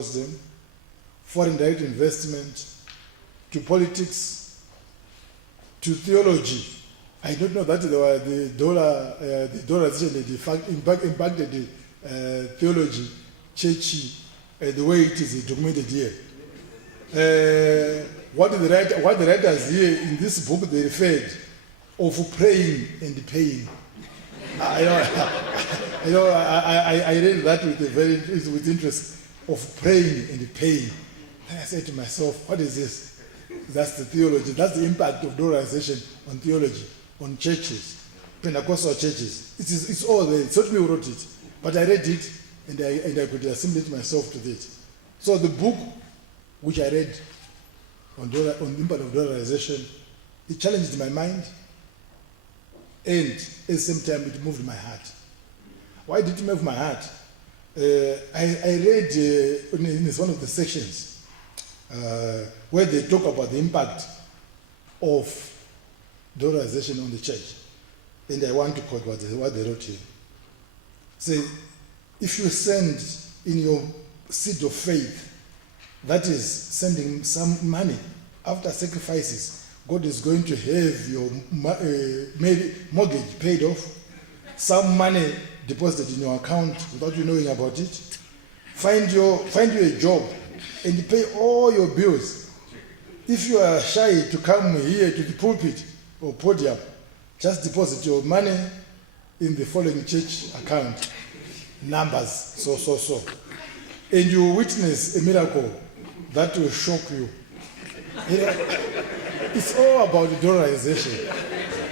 them, foreign direct investment, to politics, to theology. I don't know that the dollarization impacted the theology, church, the way it is documented here. What the writers here in this book they referred of praying and paying. I read that with interest, of praying and paying. Then I said to myself, what is this? That's the theology. That's the impact of dollarization on theology, on churches, Pentecostal churches. It's all there. It's not me who wrote it, but I read it and I could assimilate myself to it. So the book which I read on the impact of dollarization, it challenged my mind, and at the same time it moved my heart. Why did it move my heart? I read in one of the sections where they talk about the impact of dollarization on the church. And I want to quote what they wrote here. Say, if you send in your seed of faith, that is sending some money after sacrifices, God is going to have your mortgage paid off, some money deposited in your account without you knowing about it. Find you a job and pay all your bills. If you are shy to come here to the pulpit or podium, just deposit your money in the following church account. Numbers, so. And you witness a miracle that will shock you. It's all about the dollarization.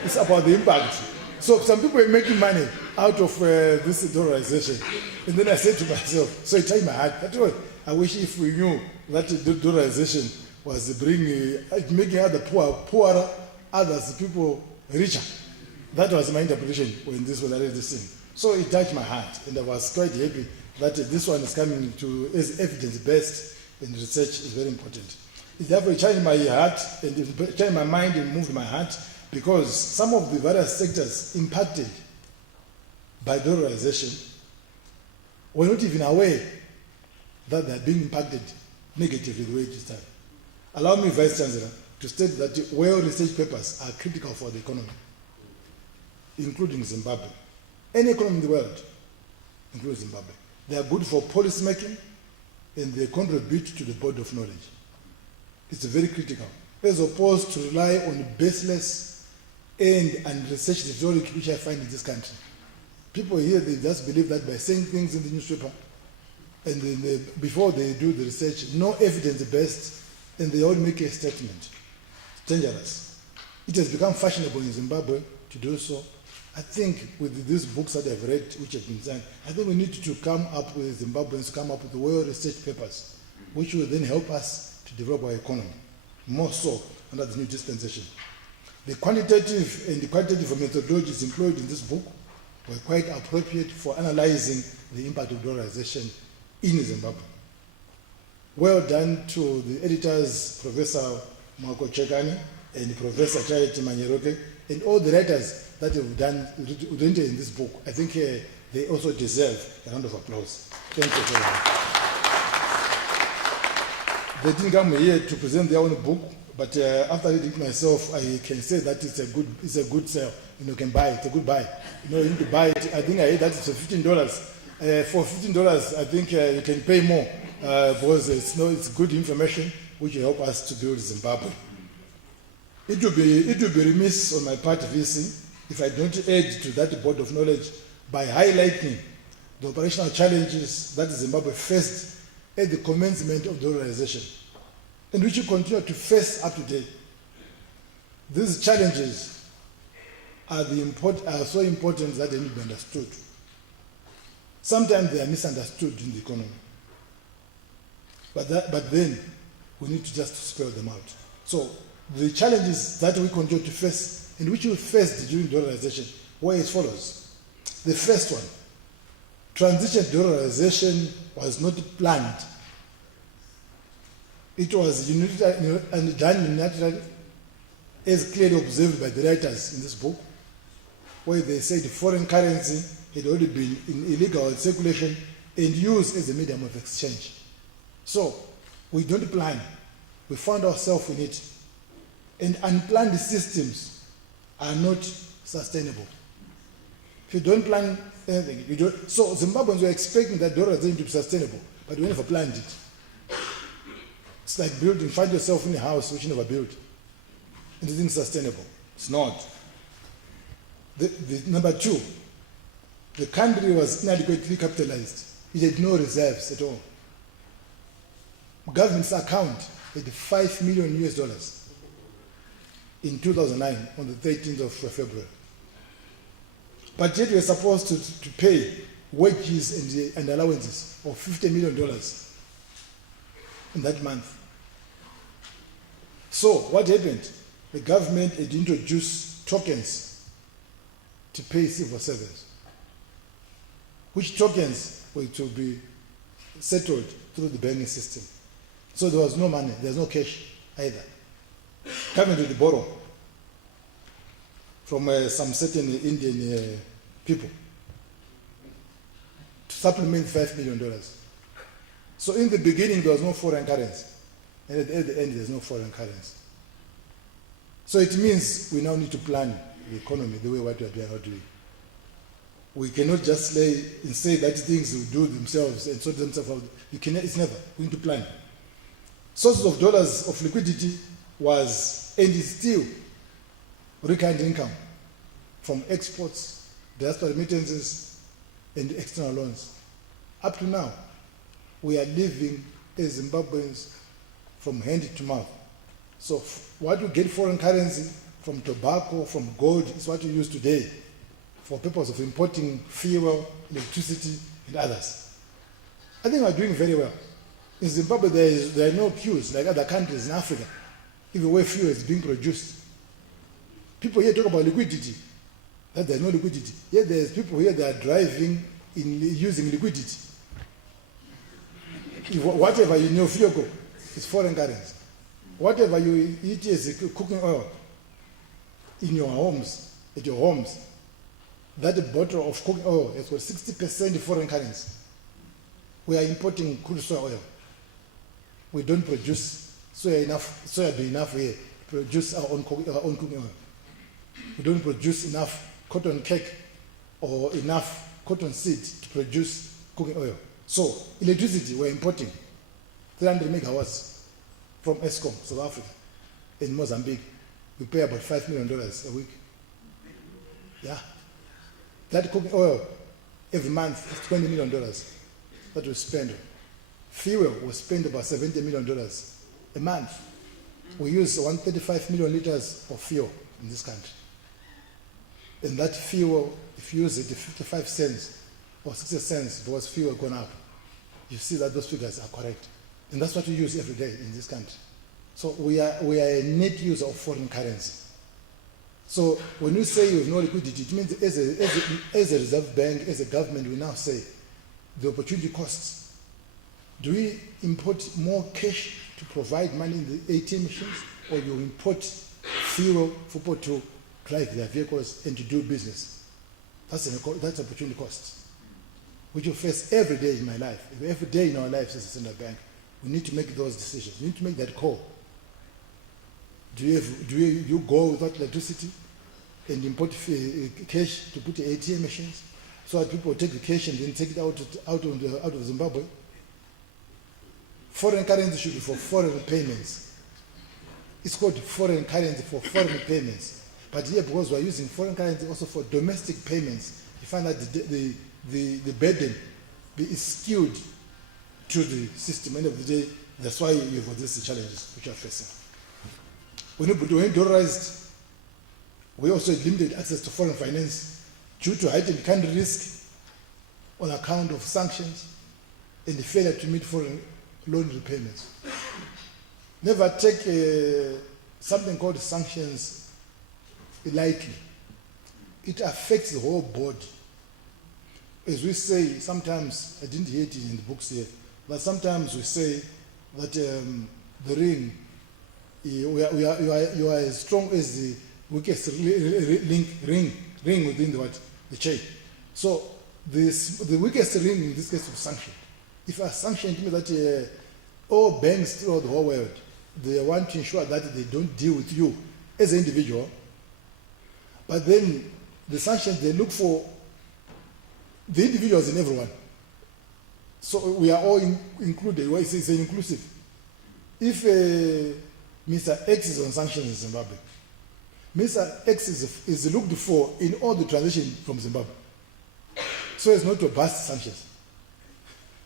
It's about the impact. So some people are making money out of this dollarization. And then I said to myself, so it touched my heart, I wish if we knew that the dollarization was making other poorer, others, people richer. That was my interpretation when I read this thing. So it touched my heart, and I was quite happy that this one is coming to as evidence-based, and research is very important. It therefore changed my heart, and it changed my mind and moved my heart, because some of the various sectors impacted by dollarization were not even aware that they are being impacted negatively the way it is done. Allow me, Vice Chancellor, to state that well-researched papers are critical for the economy, including Zimbabwe. Any economy in the world, including Zimbabwe. They are good for policy making, and they contribute to the body of knowledge. It's very critical, as opposed to rely on baseless and research rhetoric which I find in this country. People here, they just believe that by saying things in the newspaper, and then before they do the research, no evidence-based, and they all make a statement. It's dangerous. It has become fashionable in Zimbabwe to do so. I think with these books that I've read, which have been signed, I think we need to come up with Zimbabweans, come up with well-researched papers, which will then help us to develop our economy, more so under the new dispensation. The quantitative and the qualitative methodologies employed in this book were quite appropriate for analyzing the impact of dollarization in Zimbabwe. Well done to the editors, Professor Marco Chekani and Professor Charity Manyeroke, and all the writers that have done in this book. I think they also deserve a round of applause. Thank you very much. They didn't come here to present their own book, but after reading it myself, I can say that it's a good sale. You can buy it. It's a good buy. You need to buy it. I think I heard that it's $15. For $15, I think you can pay more because it's good information which will help us to build Zimbabwe. It would be remiss on my part, VC, if I don't add to that board of knowledge by highlighting the operational challenges that Zimbabwe faced at the commencement of dollarization, and which we continue to face up to date. These challenges are so important that they need to be understood. Sometimes they are misunderstood in the economy. But then we need to just spell them out. So the challenges that we continue to face and which we faced during dollarization were as follows. The first one, transition dollarization was not planned. It was done unilaterally, as clearly observed by the writers in this book, where they said foreign currency had already been in illegal circulation and used as a medium of exchange. So we don't plan. We found ourselves in it. And unplanned systems are not sustainable. If you don't plan anything, you don't. So Zimbabweans were expecting that dollarization to be sustainable, but we never planned it. It's like find yourself in a house which you never built. And it isn't sustainable. It's not. Number two, the country was inadequately capitalized. It had no reserves at all. Government's account had $5 million US in 2009 on the 13th of February. But yet we were supposed to pay wages and allowances of $50 million in that month. So what happened? The government had introduced tokens to pay civil servants, which tokens were to be settled through the banking system. So there was no money, there's no cash either. Government would borrow from some certain Indian people to supplement $5 million. So in the beginning there was no foreign currency, and at the end there's no foreign currency. So it means we now need to plan the economy the way what we are doing. We cannot just say that things will do themselves and sort themselves out. It's never. We need to plan. Sources of dollars of liquidity was and is still recurrent income from exports, diaspora remittances, and external loans. Up to now, we are living as Zimbabweans from hand to mouth. So what we get foreign currency from tobacco, from gold, is what we use today for purpose of importing fuel, electricity, and others. I think we're doing very well. In Zimbabwe, there are no queues like other countries in Africa, even where fuel is being produced. People here talk about liquidity, that there's no liquidity. Yet there's people here that are driving using liquidity. Whatever you know, fuel is foreign currency. Whatever you eat as cooking oil in your homes, at your homes, that bottle of cooking oil has got 60% foreign currency. We are importing crude soy oil. We don't produce soya enough here to produce our own cooking oil. We don't produce enough cotton cake or enough cotton seed to produce cooking oil. So electricity we're importing 300 megawatts from Eskom, South Africa. In Mozambique, we pay about $5 million a week. Yeah. That cooking oil every month is $20 million that we spend. Fuel, we spend about $70 million a month. We use 135 million liters of fuel in this country. And that fuel, if you use it, 55 cents or 60 cents, because fuel gone up, you see that those figures are correct. And that's what we use every day in this country. So we are a net user of foreign currency. So when we say we have no liquidity, it means as a reserve bank, as a government, we now say the opportunity costs. Do we import more cash to provide money in the ATM machines, or you import fuel for people to drive their vehicles and to do business? That's opportunity cost, which you face every day in my life, every day in our lives as a central bank. We need to make those decisions. We need to make that call. Do you go without electricity and import cash to put in ATM machines so that people take the cash and then take it out of Zimbabwe? Foreign currency should be for foreign payments. It's called foreign currency for foreign payments. But here, because we're using foreign currency also for domestic payments, you find that the burden is skewed to the system. End of the day, that's why you've got these challenges which are facing. When we dollarized, we also had limited access to foreign finance due to heightened country risk on account of sanctions and the failure to meet foreign loan repayments. Never take something called sanctions lightly. It affects the whole body. As we say, sometimes, I didn't hear it in the books here, but sometimes we say that the ring, you are as strong as the weakest ring within the chain. So the weakest ring in this case was sanction. If a sanction means that all banks throughout the whole world, they want to ensure that they don't deal with you as an individual. But then the sanctions, they look for the individuals in everyone. So we are all included. It's inclusive. If Mr. X is on sanctions in Zimbabwe, Mr. X is looked for in all the transition from Zimbabwe. So it's not to bust sanctions.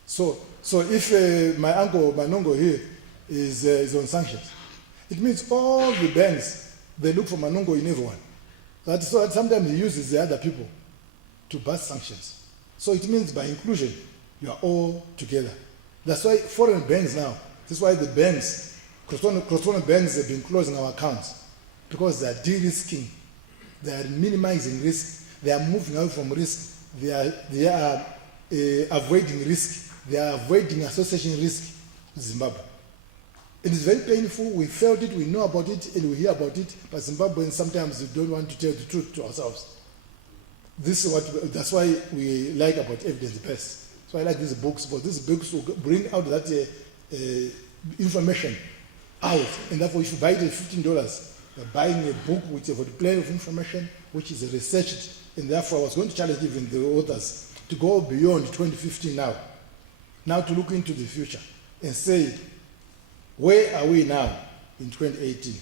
So if my uncle Manongo here is on sanctions, it means all the banks, they look for Manongo in everyone. So that sometimes he uses the other people to bust sanctions. So it means by inclusion, you are all together. That's why foreign banks now, that's why the banks, cross-border banks have been closing our accounts, because they are de-risking, they are minimizing risk, they are moving away from risk, they are avoiding risk, they are avoiding association risk with Zimbabwe. It is very painful. We felt it, we know about it, and we hear about it, but Zimbabweans sometimes we don't want to tell the truth to ourselves. That's why we like about evidence-based. So I like these books, because these books will bring out that information out, and therefore if you buy it at $15, you're buying a book with a plenty of information which is researched, and therefore I was going to challenge even the authors to go beyond 2015 now to look into the future and say, where are we now in 2018?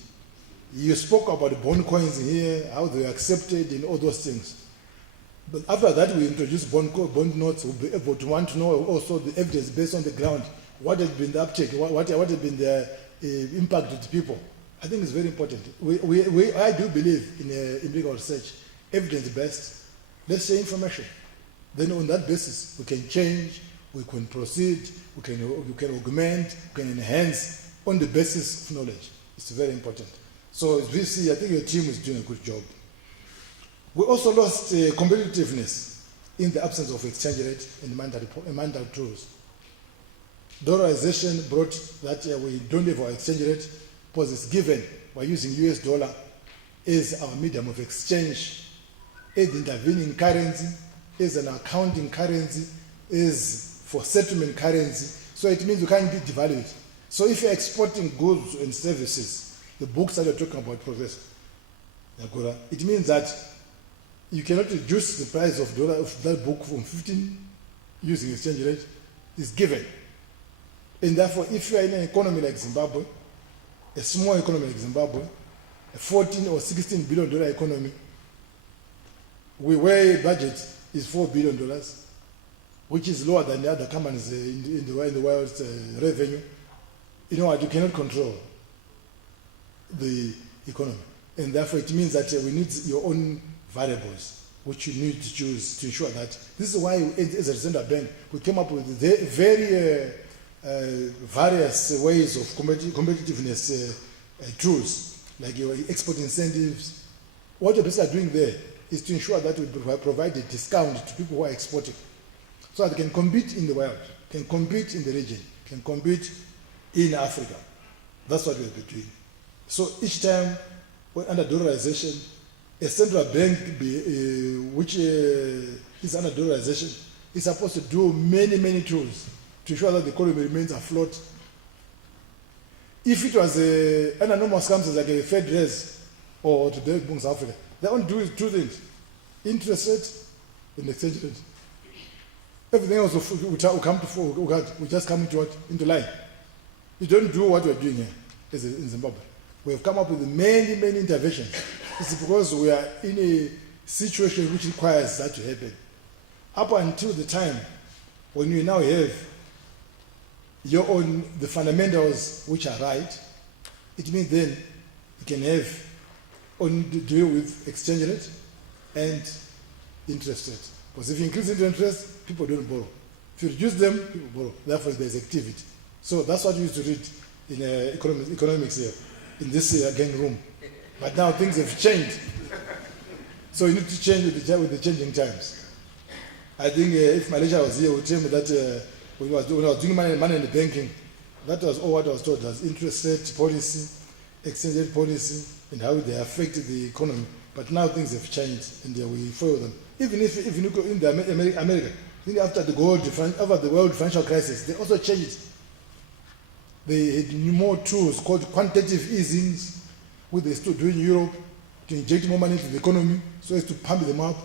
You spoke about the bond coins here, how they were accepted and all those things. But after that, we introduced bond notes. We'll be able to want to know also the evidence based on the ground. What has been the uptake? What has been the impact to the people? I think it's very important. I do believe in legal research, evidence-based. Let's say information. Then on that basis, we can change, we can proceed, we can augment, we can enhance on the basis of knowledge. It's very important. So as we see, I think your team is doing a good job. We also lost competitiveness in the absence of exchange rate and mandatory tools. Dollarization brought that we don't have our exchange rate because it's given by using US dollar as our medium of exchange, as the intervening currency, as an accounting currency, as for settlement currency. So it means you can't devalue it. So if you're exporting goods and services, the books that you're talking about, Professor Nyagora, it means that you cannot reduce the price of that book from 15 using exchange rate. It's given. And therefore, if you are in an economy like Zimbabwe, a small economy like Zimbabwe, a $14 or $16 billion economy, where budget is $4 billion, which is lower than the other companies in the world's revenue, you know what, you cannot control the economy. And therefore, it means that we need your own variables, which you need to choose to ensure that. This is why, as a central bank, we came up with very various ways of competitiveness tools, like your export incentives. What you're basically doing there is to ensure that we provide a discount to people who are exporting, so that they can compete in the world, can compete in the region, can compete in Africa. That's what we'll be doing. So each time, under dollarization, a central bank which is under dollarization is supposed to do many tools to ensure that the economy remains afloat. If it was under normal circumstances like a Fed raise or today in South Africa, they only do two things: interest rate and exchange rate. Everything else will come will just come into line. You don't do what we're doing here in Zimbabwe. We have come up with many interventions. It's because we are in a situation which requires that to happen. Up until the time when you now have your own, the fundamentals which are right, it means then you can have only to deal with exchange rate and interest rate. Because if you increase interest, people don't borrow. If you reduce them, people borrow. Therefore, there's activity. So that's what you used to read in economics here, in this gang room. But now things have changed. So you need to change with the changing times. I think if Malaysia was here, would tell me that when I was doing money in the banking, that was all what I was taught, was interest rate policy, exchange rate policy, and how they affected the economy. But now things have changed, and we follow them. Even if you go in America, after the world financial crisis, they also changed. They had more tools called quantitative easings, which they still do in Europe, to inject more money into the economy so as to pump them up.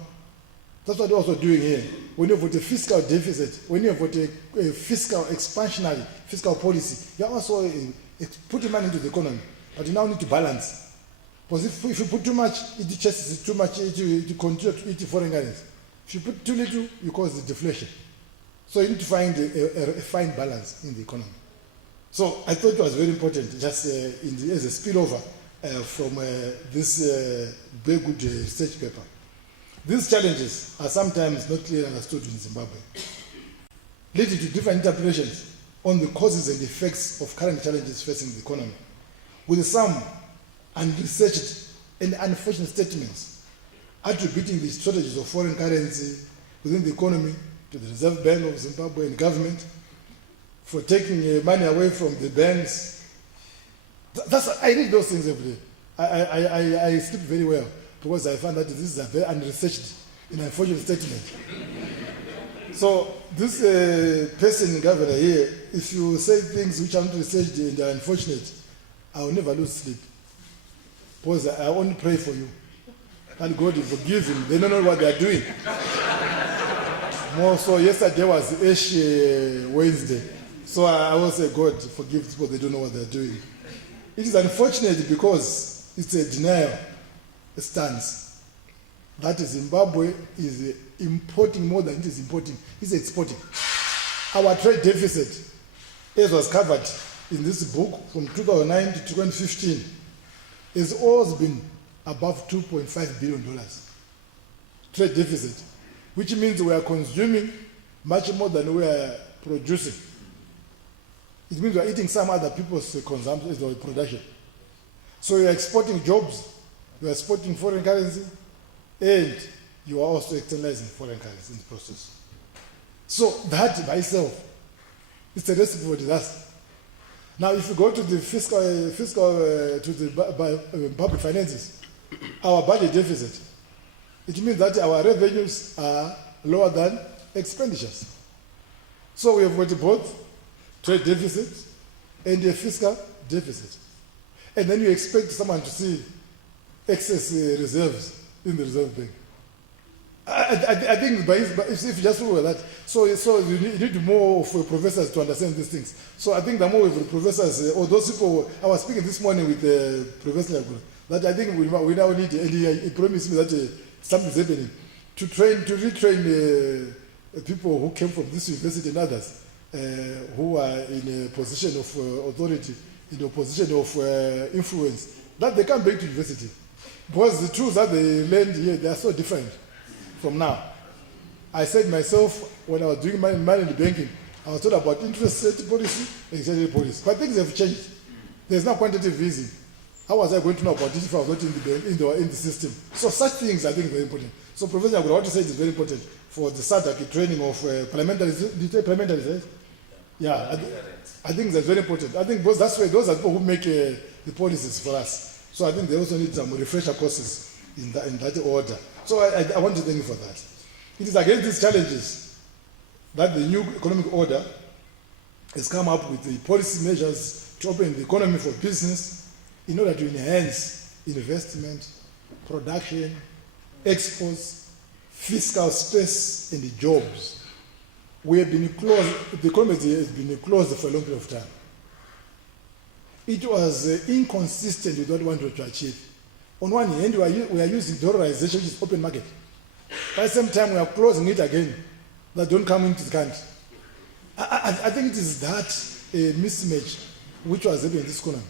That's what they're also doing here. When you've got a fiscal deficit, when you've got a fiscal expansionary fiscal policy, you're also putting money into the economy. But you now need to balance. Because if you put too much, it chases too much, it continue to eat foreign currency. If you put too little, you cause the deflation. So you need to find a fine balance in the economy. So I thought it was very important, just as a spillover from this very good research paper. These challenges are sometimes not clearly understood in Zimbabwe, leading to different interpretations on the causes and effects of current challenges facing the economy, with some unresearched and unfortunate statements attributing the shortages of foreign currency within the economy to the Reserve Bank of Zimbabwe and government for taking money away from the banks. I read those things every day. I sleep very well because I found that this is a very unresearched and unfortunate statement. So this person, governor here, if you say things which are not researched and are unfortunate, I will never lose sleep. Because I only pray for you. And God will forgive him. They don't know what they are doing. More so, yesterday was Ash Wednesday. So I will say, God, forgive people, they don't know what they're doing. It is unfortunate because it's a denial stance that Zimbabwe is importing more than it is importing. It's exporting. Our trade deficit, as was covered in this book from 2009 to 2015, has always been above $2.5 billion trade deficit, which means we are consuming much more than we are producing. It means we are eating some other people's consumption or production. So you are exporting jobs, you are exporting foreign currency, and you are also externalizing foreign currency in the process. So that by itself is a recipe for disaster. Now, if you go to the fiscal to the public finances, our budget deficit, it means that our revenues are lower than expenditures. So we have got both trade deficit and a fiscal deficit. And then you expect someone to see excess reserves in the Reserve Bank. I think if you just look at that, so you need more of professors to understand these things. So I think the more of professors, or those people, I was speaking this morning with Professor Laguna, that I think we now need, and he promised me that something's happening, to retrain people who came from this university and others who are in a position of authority, in a position of influence, that they come back to university. Because the tools that they learned here, they are so different from now. I said myself, when I was doing my banking, I was told about interest rate policy and exchange rate policy. But things have changed. There's no quantitative easing. How was I going to know about it if I was not in the system? So such things I think are very important. So Professor Agura, what you said is very important for the SADC training of parliamentaries. Did you say parliamentaries, right? Yeah, I think that's very important. I think because that's where those are people who make the policies for us. So I think they also need some refresher courses in that order. So I want to thank you for that. It is against these challenges that the new economic order has come up with the policy measures to open the economy for business in order to enhance investment, production, exports, fiscal space, and the jobs. We have been closed, the economy has been closed for a long period of time. It was inconsistent with what we wanted to achieve. On one hand, we are using dollarization, which is open market. By the same time, we are closing it again, that don't come into the country. I think it is that mismatch which was happening in this economy.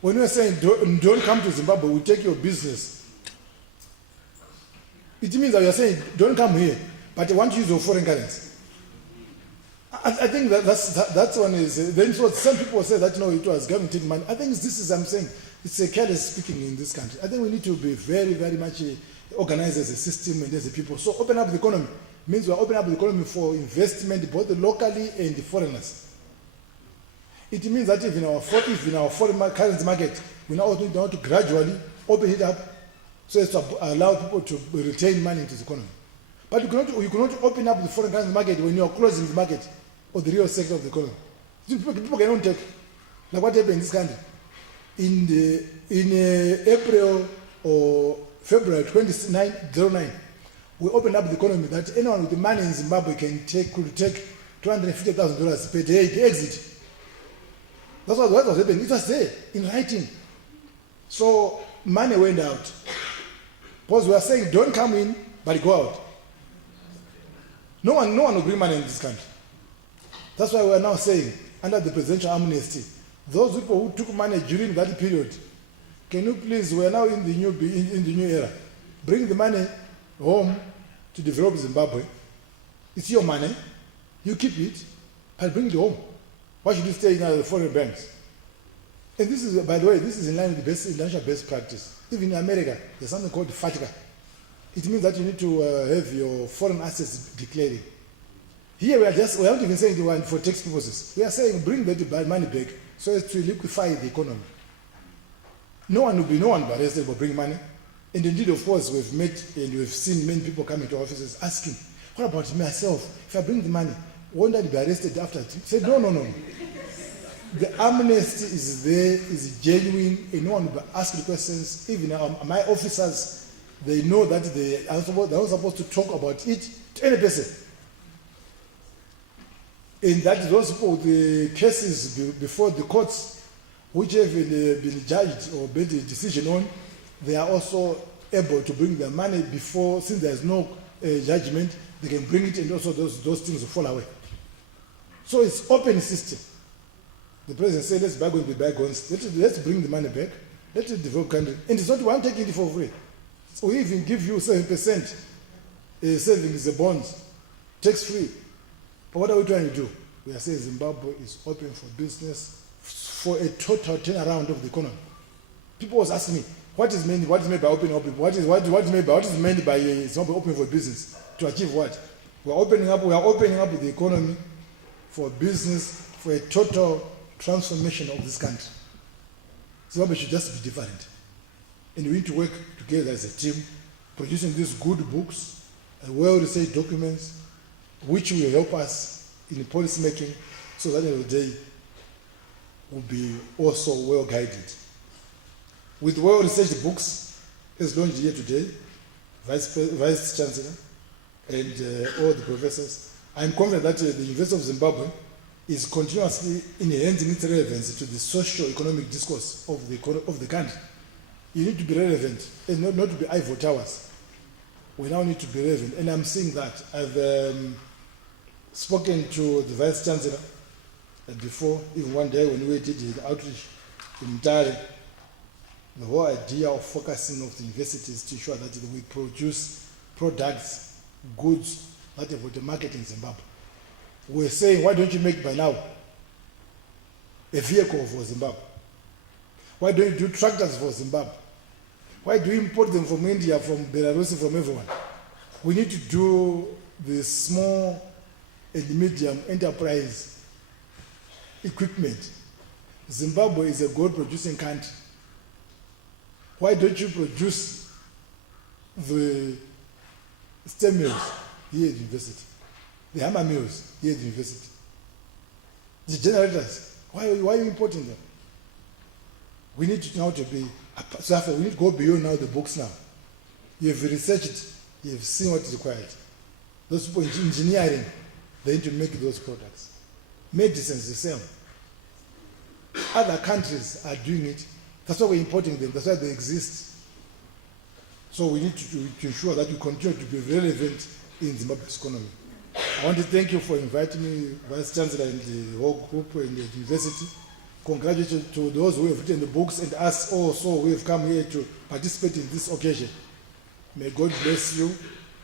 When we are saying don't come to Zimbabwe, we take your business. It means that we are saying don't come here, but I want to use your foreign currency. I think that's one is. Then so some people say that it was government taking money. I think this is I'm saying it's a careless speaking in this country. I think we need to be very, very much organized as a system and as a people. So open up the economy means we are opening up the economy for investment both locally and the foreigners. It means that if in our foreign currency market, we now need to gradually open it up so as to allow people to retain money into the economy. But you cannot open up the foreign currency market when you are closing the market or the real sector of the economy. People cannot take. Like what happened in this country? In April or February 2909, we opened up the economy that anyone with the money in Zimbabwe could take $250,000 per day to exit. That's what was happening. It was there in writing. So money went out. Because we are saying, don't come in, but go out. No one will bring money in this country. That's why we are now saying, under the presidential amnesty, those people who took money during that period, can you please, we are now in the new era, bring the money home to develop Zimbabwe. It's your money. You keep it, but bring it home. Why should you stay in the foreign banks? And this is, by the way, this is in line with the international best practice. Even in America, there's something called FATCA. It means that you need to have your foreign assets declared. Here we aren't even saying the one for tax purposes. We are saying bring that money back so as to liquefy the economy. No one will be arrested for bringing money. And indeed, of course, we've met and we've seen many people coming to offices asking, what about myself? If I bring the money, won't I be arrested after? I said, no. The amnesty is there, is genuine, and no one will be asking questions. Even my officers, they know that they are not supposed to talk about it to any person. And that those people, the cases before the courts, which have been judged or made a decision on, they are also able to bring their money before, since there is no judgment, they can bring it, and also those things will fall away. So it's open system. The president said, let's bygones be bygones. Let's bring the money back. Let's develop country. And it's not one taking it for free. So we even give you 7% savings, the bonds, tax free. But what are we trying to do? We are saying Zimbabwe is open for business for a total turnaround of the economy. People was asking me, what is meant by opening up? What is meant by Zimbabwe open for business? To achieve what? We are opening up the economy for business, for a total transformation of this country. Zimbabwe should just be different. And we need to work together as a team, producing these good books, well-researched documents, which will help us in policy making, so that at the end of the day will be also well guided. With well-researched books, as launched here today, Vice Chancellor and all the professors, I'm confident that the University of Zimbabwe is continuously enhancing its relevance to the socio-economic discourse of the country. You need to be relevant and not to be Eiffel Towers. We now need to be relevant, and I'm seeing that. I've spoken to the Vice Chancellor before, even one day when we did the outreach in Mtare. The whole idea of focusing of the universities to ensure that we produce products, goods that have got a market in Zimbabwe. We're saying, why don't you make by now a vehicle for Zimbabwe? Why don't you do tractors for Zimbabwe? Why do you import them from India, from Belarus, from everyone? We need to do the small and medium enterprise equipment. Zimbabwe is a gold producing country. Why don't you produce the stem mills here at the university? The hammer mills here at the university? The generators, why are you importing them? We need to now to be, so we need to go beyond now the books now. You have researched, you have seen what is required. Those people in engineering, they need to make those products. Medicine is the same. Other countries are doing it. That's why we're importing them. That's why they exist. So we need to ensure that we continue to be relevant in Zimbabwe's economy. I want to thank you for inviting me, Vice Chancellor, and the whole group and the university. Congratulations to those who have written the books and us also who have come here to participate in this occasion. May God bless you.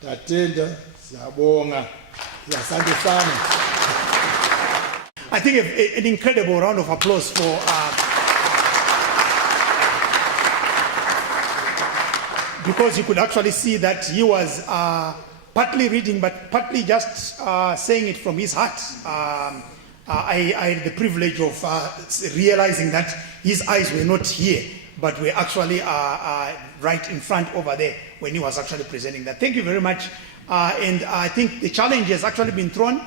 Tatenda, siyabonga, asante sana. I think an incredible round of applause for because you could actually see that he was partly reading, but partly just saying it from his heart. I had the privilege of realizing that his eyes were not here, but were actually right in front over there when he was actually presenting that. Thank you very much. And I think the challenge has actually been thrown,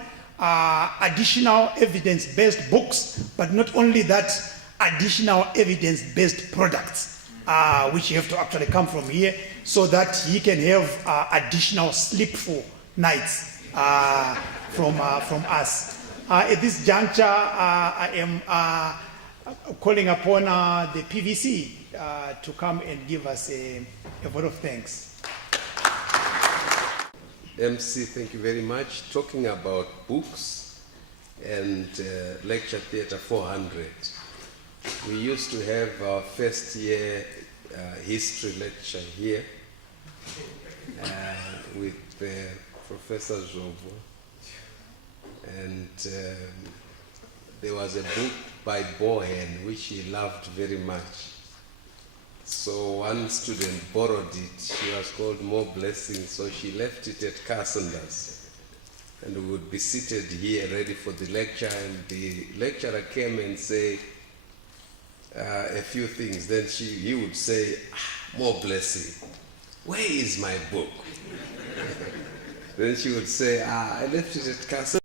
additional evidence-based books, but not only that, additional evidence-based products, which have to actually come from here, so that he can have additional sleepful nights from us. At this juncture, I am calling upon the PVC to come and give us a vote of thanks. MC, thank you very much. Talking about books and lecture theatre 400, we used to have our first year history lecture here with Professor Zobo, and there was a book by Bohen which he loved very much. So one student borrowed it. She was called More Blessings, so she left it at Carsonder's, and we would be seated here ready for the lecture, and the lecturer came and say a few things. Then he would say, "More Blessing, where is my book?" Then she would say, "I left it at Carsonder's."